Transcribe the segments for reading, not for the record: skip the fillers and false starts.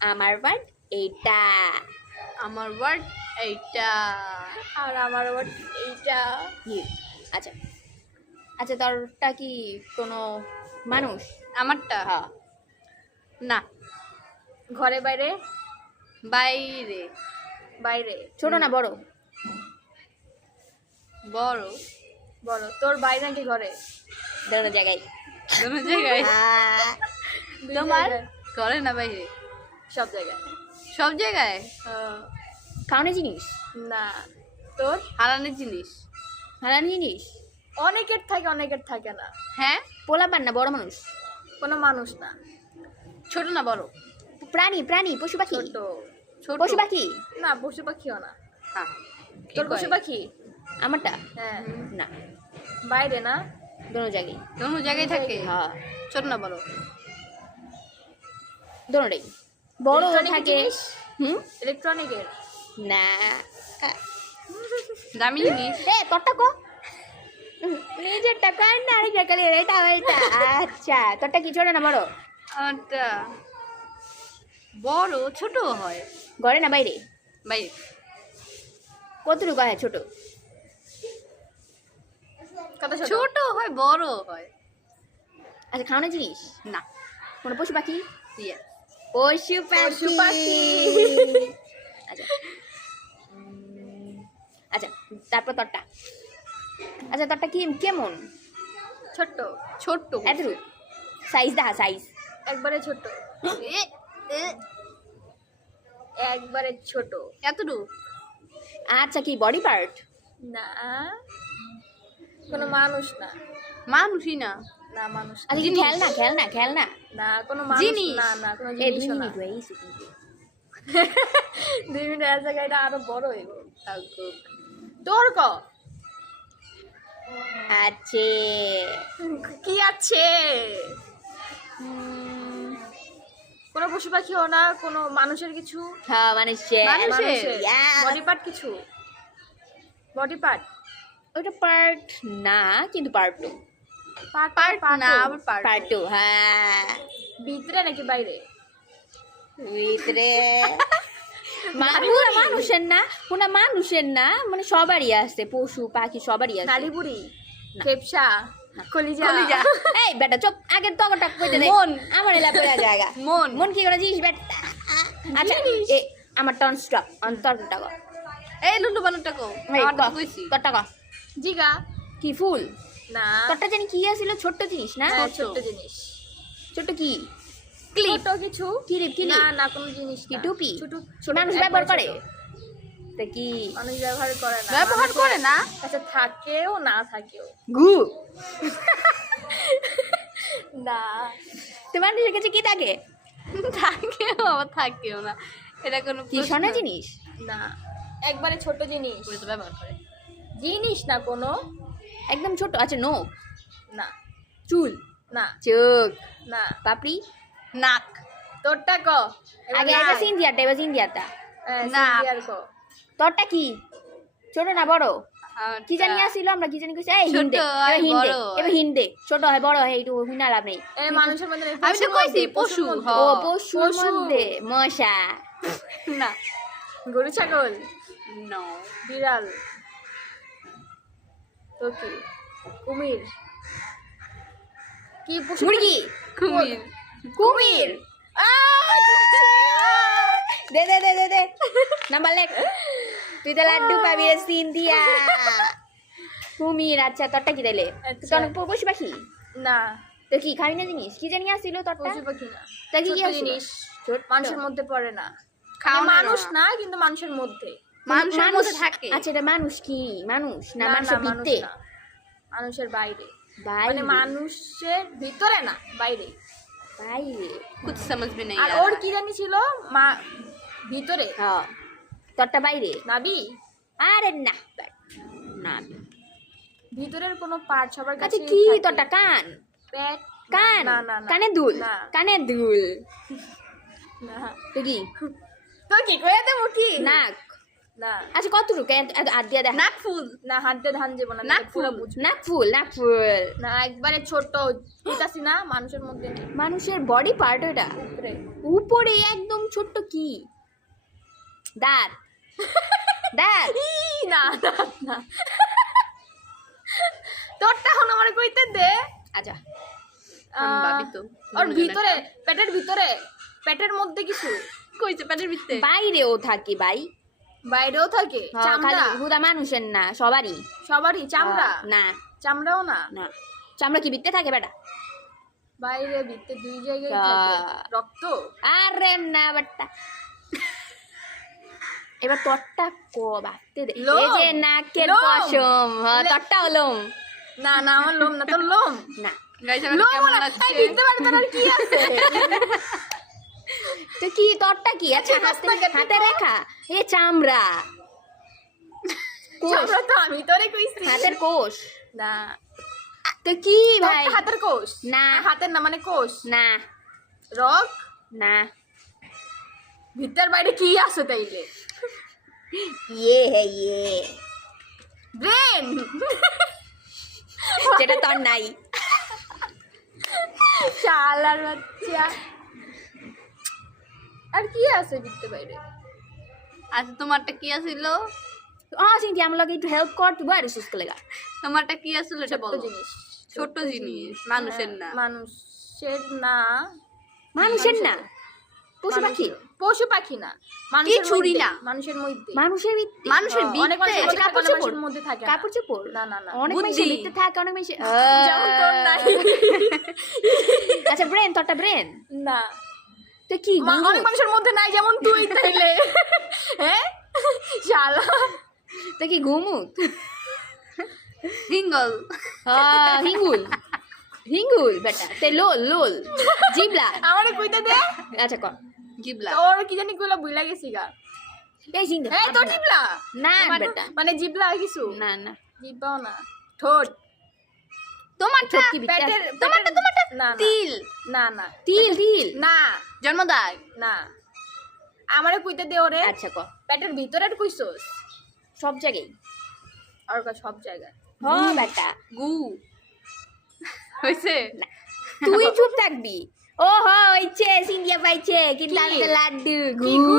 আমার ওয়ার্ড এইটা, আমার ওয়ার্ড এইটা, আর আমার আবার এইটা। আচ্ছা আচ্ছা, তোরটা কি কোনো মানুষ? আমারটা হ্যাঁ। না, ঘরে বাইরে? বাইরে। বাইরে। ছোট না বড়? বড়। বলো, তোর বাইরে নাকি ঘরে? দুটো জায়গায়। কোনো জায়গায়। দুই তোমার জায়গায়। করে না বাইরে? সব জায়গায়। সব জায়গায়। খাওয়ানো জিনিস? না। তোর? হারানোর জিনিস। হারানো জিনিস? অনেকের থাকে, অনেকের থাকে না। হ্যাঁ। পোলাপান না বড় মানুষ? কোনো মানুষ না। ছোট না বড়? প্রাণী, প্রাণী, পশু পাখি? ছোট। ছোট। পশু পাখি? না, পশু পাখিও না। হ্যাঁ। তোর পশু পাখি? আমারটা? হ্যাঁ। না, বাইরে না? দুটো জায়গায়। কোনো জায়গায় থাকে? হ্যাঁ, ছোট না বড়? দুটোটাই। বড় Electronic থাকে। জিনিস? হুম, ইলেকট্রনিকের? না। দামি জিনিস? তোরটা কো নিজের টাকা না আরেক টাকা এটা এটা। আচ্ছা, তোরটা কি ছোট না বড়? আমারটা বড়, ছোট হয়। ঘরে না বাইরে? বাইরে। কতটুকু হয় ছোট? কত ছোট? ছোট হয়, বড় হয়। আচ্ছা, খাওয়ানো জিনিস? না। কোনো পশু পাখি? Yes. পশু পশু পাখি। আচ্ছা আচ্ছা, তারপর তোরটা। আচ্ছা, তোরটা কি কেমন? ছোট্ট। ছোট্ট। এতটুকু সাইজ দেখা, সাইজ একবারে ছোট। এ, এ, একবারে ছোট। এতটুকু? আচ্ছা, কি বডি পার্ট? না, কোনো মানুষ না। মানুষই না। না, মানুষ না। আচ্ছা, কি খেলনা? খেলনা, খেলনা? না, কোনো মানুষ জিনিস। না। না, কোনো এই 2 জিনিসও না। মিনিট হয়েছে কিন্তু। 2 মিনিট এক জায়গায় এটা আরো বড় হইব। তোর ক আচ্ছা, কি আছে? কোনো পশু পাখিও না, কোনো মানুষের কিছু? হ্যাঁ, মানুষের। মানুষের? Yeah. বডি পার্ট কিছু? Body part? ওটা পার্ট না, কিন্তু পার্ট টু। পার্ট না, আবার পার্ট পার্ট। টু, হ্যাঁ। ভিতরে নাকি বাইরে? ভিতরে। মানুষের না, ওনা মানুষের না, মানে সবারই আছে, পশু পাখি সবারই আছে। নালিবুড়ি? খেপসা? কলিজা? কলিজা। এই বেটা চুপ, আগে তগটা কইতে দে। মন। আমার এলা পড়া জায়গা। মন। মন কি করে জিনিস বেটা? আচ্ছা, আমার টার্ন স্টপ, অন্তরটা কর। এই লুলু বানুটা কো। আমারটা তো কইছি। তোরটা কর। জিগা? কি ফুল? না। তোরটা জানি কি আছিল, ছোট্ট জিনিস না? হ্যাঁ, ছোট্ট জিনিস। ছোট্ট কি? ক্লিপ? ছোট কিছু? Clip, clip. না, না, কোনো জিনিস কি না। টুপি? ছোট ছোট মানুষ একবারে ব্যবহার করে? ছোট। তা কি? মানুষ ব্যবহার করে না। ব্যবহার করে না? আচ্ছা, থাকেও না থাকেও। গু। না। তো মানুষের কাছে কি থাকে? থাকেও আবার থাকেও না। এটা কোনো কি প্রশ্ন? সোনা জিনিস? না, একবারে ছোট জিনিস। করে তো ব্যবহার করে। জিনিস না কোনো। একদম ছোট। আচ্ছা, নখ? না। চুল? না। চোখ? না। পাপড়ি? নাক। তোরটা ক। আগে এটা সিনথিয়াটা, এবার সিনথিয়াটা। না। না। ক। তোরটা কি? ছোট না বড়? আমারটা- কি জানি আসছিল, আমরা কি জানি কইছি, এই ছোট হিন্দে, আর এবার হিন্দে, বড়। এবার হিন্দে। ছোট হয় বড় হয় একটু হুইনা লাভ নেই। মানুষের মধ্যে নেই, আমি তো পশুর কইছি, মধ্যে, পশু, মধ্যে। হ। ও পশুর পশু। মধ্যে মশা। না। গরু ছাগল? নো। বিড়াল? তো কি? কুমির? কি পশু? মুরগি? কুমির। কুমির? দে দে দে দে দে নাম্বার লেখ। তুই তো লাড্ডু পাবি রে সিনথিয়া। কুমির। আচ্ছা, তোরটা কি তাইলে? আচ্ছা। তোর পশু পাখি? না, তো কি খাবি না জিনিস? কি জানি আসছিল তোরটা? পশু পাখি না। তা কি ছোট আসছিল? জিনিস। ছোট? মানুষের মধ্যে পড়ে না। খাওয়ানো মানে মানুষ না। না, কিন্তু মানুষের মধ্যে। মানুষের মধ্যে থাকে। আচ্ছা, এটা মানুষ কি? মানুষ না না, মানুষের মানুষ ভিতরে? না। মানুষের বাইরে। বাইরে? মানে মানুষের ভিতরে না, বাইরে। বাইরে? कुछ समझ में नहीं আর आ ওর रहा। কি জানি ছিল, ভিতরে। হ্যাঁ, তোরটা বাইরে? নাবি? আরে না না। ভিতরের কোনো পার্ট সবার কাছে আচ্ছা, কি তোরটা? কান? পেট? কান? না, না, না। কানে দুল? না। কানে দুল? না। তো কি? তো কি কয়ে দেবো কি? নাক? না আচ্ছা কতটুকু হাত দিয়ে দেখা নাক ফুল। না হাত দিয়ে ধান যাবো না নাক পুরো ফুল। বুঝ নাক ফুল নাক ফুল না একবারে ছোট বুঝতাছি না মানুষের মধ্যে মানুষের বডি পার্ট ওটা উপরে উপরে একদম ছোট্ট কি দাঁত দাঁত না না না তোরটা হলো আমার কইতে দে আচ্ছা আমি ভাবি তো ওর ভিতরে পেটের মধ্যে কিছু কইছে পেটের ভিতরে। বাইরেও থাকে ভাই বাইরেও থাকে হ্যাঁ, চামড়া খালি হুদা মানুষের না সবারই সবারই চামড়া না চামড়াও না না চামড়া কি ভিতরে থাকে বেটা বাইরে ভিতরে দুই জায়গায় আহ। থাকে রক্ত আরে না বেটা এবার তরটা কো বাড়তে দে লোম। এই যে নাকের লোম। পশম হ্যাঁ তরটা লোম না না আমার লোম না তোর লোম না গাইস আমার লোম কেমন না লাগছে? এই ভিতরে বাড়ি তোর আর কি আছে তো কি তরটা কি আচ্ছা হাতে হাতে রেখা এ চামড়া কোষ চামড়া তো আমি তোরে কইছি হাতের কোষ না তো কি ভাই তোরটা হাতের কোষ না। হাতের না মানে কোষ না রক না ভিতর বাইরে কি আছে তাইলে ইয়ে হে ইয়ে ব্রেন যেটা তোর নাই শালার বাচ্চা আর কি আছে ভিতর বাইরে আচ্ছা তোমারটা কি আছিল? সিনথিয়া আমার লগে একটু হেল্প কর তুই বাইরে সুস্থ লেগা তোমারটা কি আছিল এটা ছোট্ট বলো। জিনিস ছোট জিনিস মানুষের না। মানুষের না মানুষের না পশু পাখি পশু পাখি না মানুষের ছুরি মধ্যে, না। মানুষের মধ্যে মানুষের ভিত্তি মানুষের অনেক মানুষের ভিতরে। মধ্যে থাকে, কাপড় অনেক চোপড়? মানুষের মধ্যে থাকে না। কাপড় চোপড় না না না অনেক বুদ্ধি। মানুষের ভিতরে থাকে অনেক মানুষের যেমন তোর নাই আচ্ছা ব্রেন তোরটা ব্রেন না তো কি অনেক মানুষের মধ্যে নাই যেমন তুই তাইলে হ্যাঁ শালা তো কি ঘুমুত হিঙ্গল। হিঙ্গুল হিঙ্গুল বেটা তে লোল লোল জিবলা আমারে কইতে দে আচ্ছা কর জিবলা। ওর কি জানি কইলা ভুলা গেছি গা এই চিন্তা এই তো জিবলা না মানে- বেটা মানে জিবলা কিছু না না জিবলাও না ঠোঁট তোমারটা ঠোঁট কি ভিতরে পেটের আছে? তোমারটা না না তিল। না না তিল তিল না জন্মদাগ। না আমারে কইতে দে ওরে আচ্ছা কর পেটের ভিতরে কইছস সব জায়গায় আর কা সব জায়গায় হ্যাঁ বেটা গু হইছে? তুই চুপ থাকবি ও হইছে সিন্ধিয়া পাইছে কিন্তু আমি তো লাড্ডু কি ঘু গু?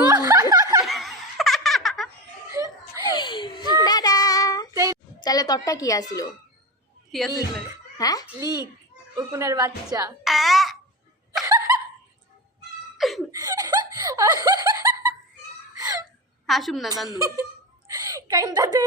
দাদা তাহলে তোরটা কি আসিল কি আছিল? হ্যাঁ লিক উকুনের বাচ্চা হাসুম না কান্দু। কাইন্দা দে